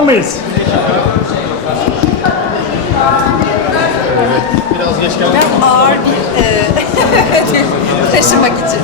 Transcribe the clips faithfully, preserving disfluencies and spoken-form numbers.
Tamam mıyız? Biraz geç geldik. Ben ağır bir e, taşımak için.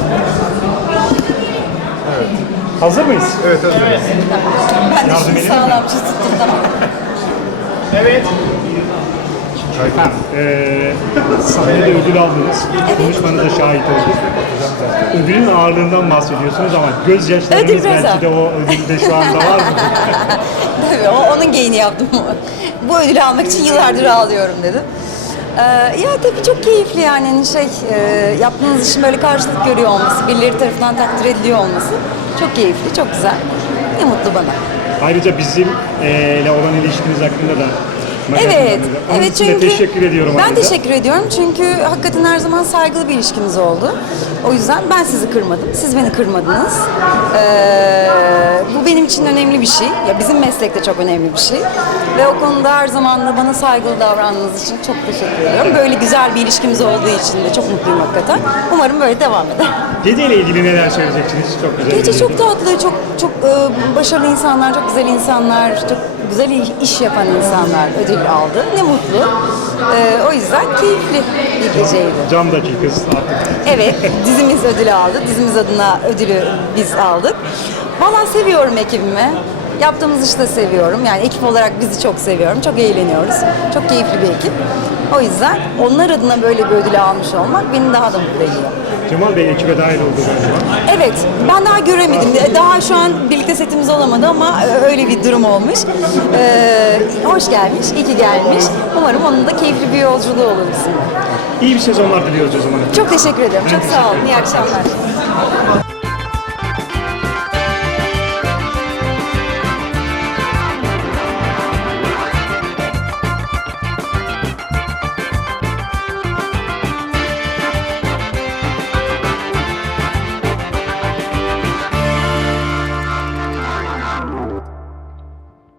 Hazır mıyız? Evet, hazırız. Ben de Yardım şimdi edeyim mi? sağlamcı tuttum, tamam. Evet. Ha, eee sahnede ödül aldınız. Konuşmanıza şahit olduk. Ödülün ağırlığından bahsediyorsunuz ama gözyaşlarınız Ödül biraz belki de o ödülde şu anda var mı? Tabii o, onun geyini yaptım. Bu ödülü almak için yıllardır ağlıyorum dedim. Ee, ya tabii çok keyifli yani hani şey e, yaptığınız işin böyle karşılık görüyor olması, birileri tarafından takdir ediliyor olması çok keyifli, çok güzel. Ne mutlu bana. Ayrıca bizim eee, ile olan ilişkiniz hakkında da Evet, Onun evet için de çünkü teşekkür ediyorum ben ayrıca. teşekkür ediyorum çünkü hakikaten her zaman saygılı bir ilişkimiz oldu. O yüzden ben sizi kırmadım, siz beni kırmadınız. Ee, bu benim için önemli bir şey. Ya bizim meslekte çok önemli bir şey. Ve o konuda her zaman da bana saygılı davrandığınız için çok teşekkür ediyorum. Böyle güzel bir ilişkimiz olduğu için de çok mutluyum hakikaten. Umarım böyle devam eder. Gece ile ilgili neler söyleyeceksiniz? Çok güzel. Gece bir çok gece. tatlı, çok çok e, başarılı insanlar, çok güzel insanlar, çok güzel iş yapan insanlar ödül aldı. Ne mutlu. E, o yüzden keyifli bir geceydi. Camdaki kız artık. Evet, dizimiz ödül aldı. Dizimiz adına ödülü biz aldık. Valla seviyorum ekibimi. Yaptığımız işi de seviyorum. Yani ekip olarak bizi çok seviyorum. Çok eğleniyoruz. Çok keyifli bir ekip. O yüzden onlar adına böyle bir ödül almış olmak beni daha da mutlu ediyor. Cemal Bey ekibe dahil oldu galiba. Evet, ben daha göremedim. Daha şu an birlikte setimiz olamadı ama öyle bir durum olmuş. Ee, hoş gelmiş, iyi ki gelmiş. Umarım onun da keyifli bir yolculuğu olur bizimle. İyi bir sezonlar diliyoruz o zaman. Çok teşekkür ederim. Çok sağ olun. İyi akşamlar.